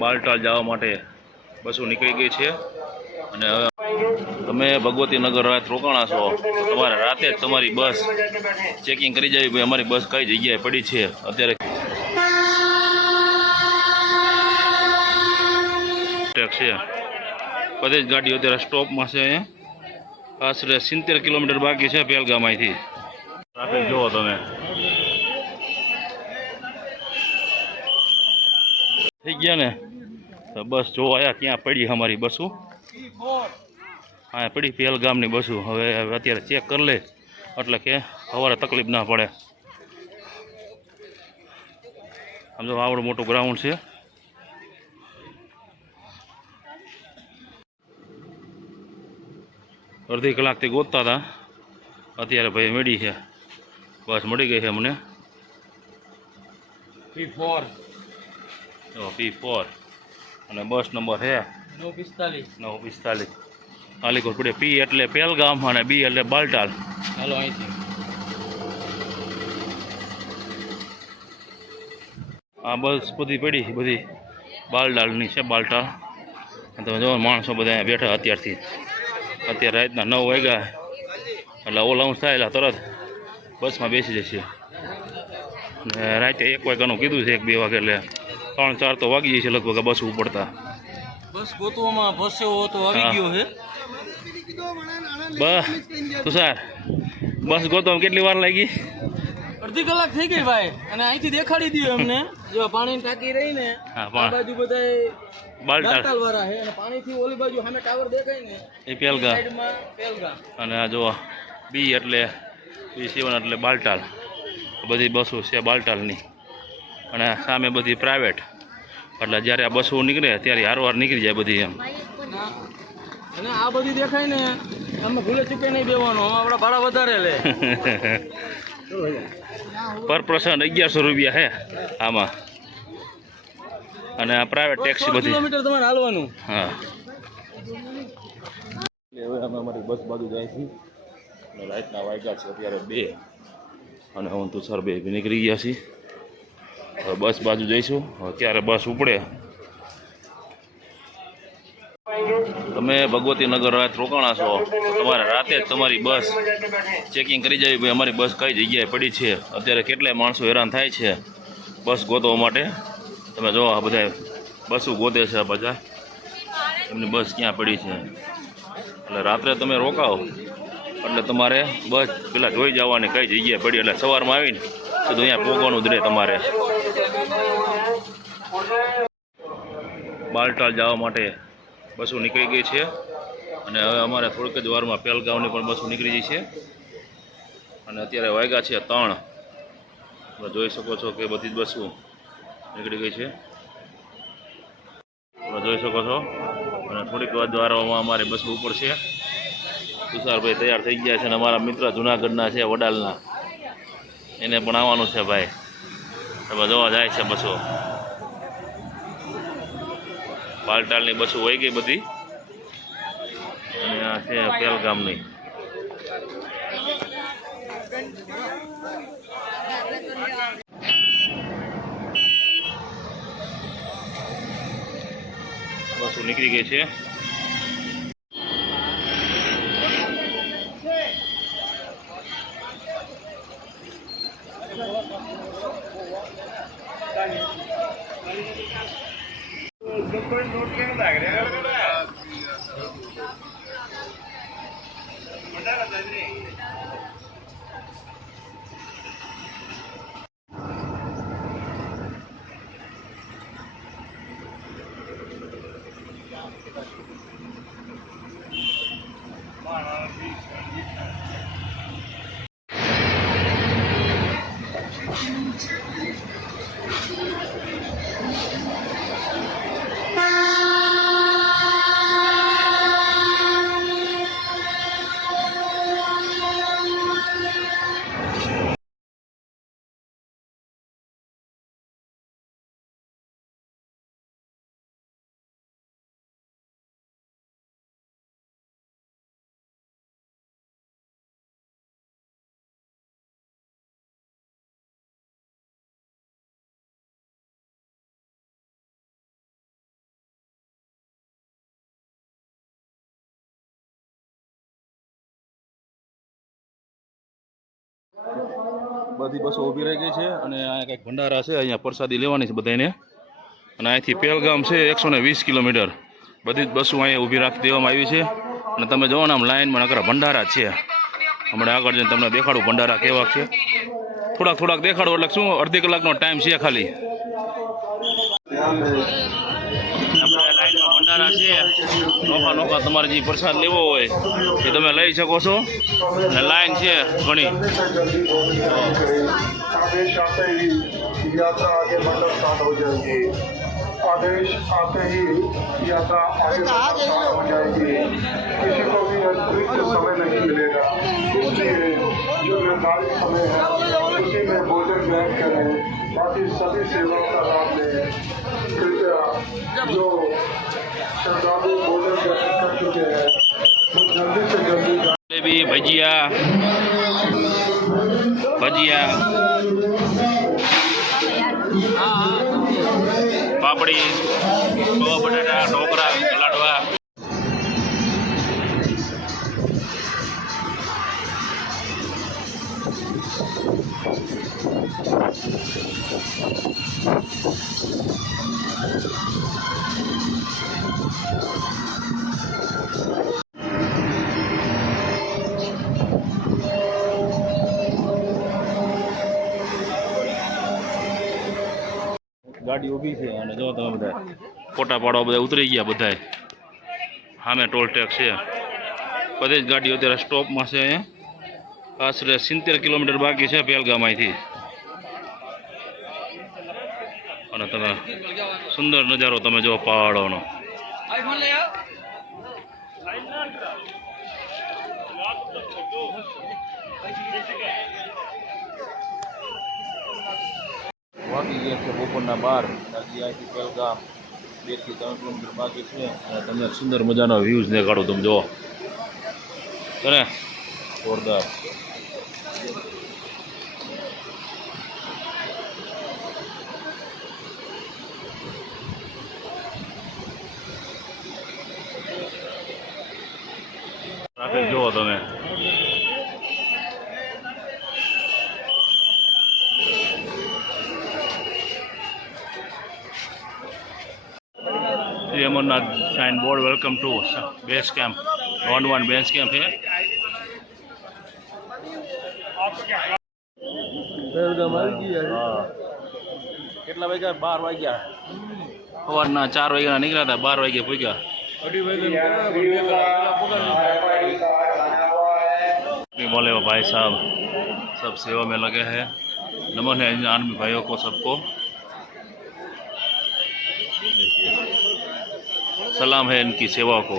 બાલટાલ જવા માટે બસો નીકળી ગઈ છે અને હવે તમે ભગવતીનગર રાત રોકાણા છો તો તમારે રાતે જ તમારી બસ ચેકિંગ કરી જવી ભાઈ અમારી બસ કઈ જગ્યાએ પડી છે અત્યારે છે બધી જ ગાડીઓ અત્યારે સ્ટોપમાં છે અહીંયા આશરે 70 કિલોમીટર બાકી છે પહેલગામ અહીંથી ટ્રાફિક જુઓ તમે થઈ ગયા ને તો બસ જો આયા ક્યાં પડી અમારી બસો હા પડી પહેલગામની બસો હવે અત્યારે ચેક કરી લે એટલે કે સવારે તકલીફ ના પડે આમ જો આવડું મોટું ગ્રાઉન્ડ છે અડધી કલાકથી ગોતતા હતા અત્યારે ભાઈ મળી છે બસ મળી ગઈ છે અમને P4 અને બસ નંબર છે 945 આલીકોટ પડે P એટલે પહેલગામ અને B એટલે બાલટાલ હાલો અહીંથી આ બસ બધી પડી બધી બાલટાલની છે બાલટાલ તમે જો માણસો બધા બેઠા અત્યારથી અત્યારે રાતના 9 વાગ્યા એટલે ઓલાઉન્સ થાય એટલે તરત બસમાં બેસી જશે અને રાતે 1 વાગ્યાનું કીધું છે 1-2 વાગે એટલે 3-4 તો વાગી જાય છે લગભગ બસ ઉપડતા બસ ગોતવામાં ફસ્યો તો આવી ગયો છે બસ તુષાર બસ ગોતવામાં કેટલી વાર લાગી અડધી કલાક થઈ ગઈ ભાઈ અને અહીંથી દેખાડી દીધું અમને જો પાણીની ટાંકી રહી ને આ બાજુ બધા બાલટાલ વાળા છે અને પાણીથી ઓલી બાજુ સામે ટાવર દેખાય ને એ પહેલગામ અને આ જો B એટલે B7 એટલે બાલટાલ બધી બસો છે બાલટાલની અને સામે બધી પ્રાઇવેટ એટલે જ્યારે આ બસો નીકળે ત્યારે હારવાર નીકળી જાય બધી એમ અને આ બધી દેખાય ને અમે ભૂલે ચૂકે નહીં દેવાનું આપણા ભાડા વધારે લે પર પર્સન 1100 રૂપિયા છે આમાં અને આ પ્રાઇવેટ ટેક્સી બધી કિલોમીટર તમારે હાલવાનું હા હવે અમે અમારી બસ બાજુ જાય છીએ અને રાતના વાગ્યા છે અત્યારે 2 અને હું તુષાર બે નીકળી ગયા છીએ હવે બસ બાજુ જઈશું ત્યારે બસ ઉપડે તમે ભગવતીનગર રાત રોકાણા છો તમારે રાતે જ તમારી બસ ચેકિંગ કરી જવી ભાઈ અમારી બસ કઈ જગ્યાએ પડી છે અત્યારે કેટલાય માણસો હેરાન થાય છે બસ ગોતવા માટે તમે જો આ બધા બસો ગોતે છે બધા એમની બસ ક્યાં પડી છે એટલે રાત્રે તમે રોકાઓ એટલે તમારે બસ પેલા જોઈ જવાની કઈ જગ્યાએ પડી એટલે સવારમાં આવીને સીધું અહીંયા પહોંચવાનું જ રહે તમારે બાલટાલ જવા માટે બસો નીકળી ગઈ છે અને હવે અમારે થોડીક જ વારમાં પહેલગામની પણ બસો નીકળી ગઈ છે અને અત્યારે વાગ્યા છે 3 તમે જોઈ શકો છો કે બધી જ બસો નીકળી ગઈ છે તમે જોઈ શકો છો અને થોડીક વાર વારમાં અમારે બસ ઉપડશે તુષારભાઈ તૈયાર થઈ ગયા છે અને અમારા મિત્ર જુનાગઢના છે વડાલના એને પણ આવવાનું છે ભાઈ તમે જોવા જાય છે બસો બાલટાલની બસો વહી ગઈ બધી અને આ છે પહેલગામની બસો નીકળી ગઈ છે બધી બસો ઊભી રહી ગઈ છે અને અહીંયા કંઈક ભંડારા છે, અહીંયા પ્રસાદી લેવાની છે બધાને. અને અહીંથી પહેલગામ છે 120 કિલોમીટર. બધી જ બસો અહીંયા ઊભી રાખી દેવામાં આવી છે અને તમે જોવો ને આમ લાઈનમાં નકરા ભંડારા જ છે. હમણાં આગળ જઈને તમને દેખાડું ભંડારા કેવા છે. થોડાક દેખાડો એટલે શું અડધી કલાકનો ટાઈમ છે ખાલી. આપણે લાઈનમાં ભંડારા છે, નોખા તમારે જે પ્રસાદ લેવો હોય એ તમે લઈ શકો છો. અને લાઈન છે ઘણી. आदेश आते ही यात्रा आगे बढ़ना स्टार्ट हो जाएगी। आदेश आते ही यात्रा आगे बढ़ना स्टार्ट हो जाएगी। किसी को भी अतिरिक्त समय नहीं मिलेगा, इसलिए जो निर्धारित समय है उसी में भोजन ग्रहण करें। बाकी सभी सेवाओं का लाभ लें। कृपया जो श्रद्धालु भोजन ग्रहण कर चुके हैं वो जल्दी से जल्दी जलेबी, भजिया, पापड़ी, बटाटा, ढोकरा, लाडवा. ગાડી ઊભી છે અને જો તમે બધા ફોટા પાડવા બધા ઉતરી ગયા. બધા સામે ટોલ ટેક્સ છે. બધી જ ગાડીઓ અત્યારે સ્ટોપમાં છે. અહીંયા આશરે 70 કિલોમીટર બાકી છે પહેલગામ અહીંથી. અને તમે સુંદર નજારો તમે જો પહાડોનો. વાગી ગયા છે બપોરના 12. હજી અહીંથી પહેલગામ 2 થી 3 કિલોમીટર બાકી છે. અને તમને સુંદર મજાનો વ્યૂઝ દેખાડું. તમે જુઓ છે ને, જોરદાર. ટ્રાફિક જુઓ તમે. Amarnath sign board welcome to base camp. 1 base camp है. કેટલા વાગ્યા? 12 વાગ્યા. સવારના 4 વાગ્યા નીકળ્યા હતા, 12 વાગ્યા પૂગ્યા. बोले वो भाई साहब सब सेवा में लगे हैं. नमन है आर्मी भाइयों को सबको. देखिए सलाम है इनकी सेवा को.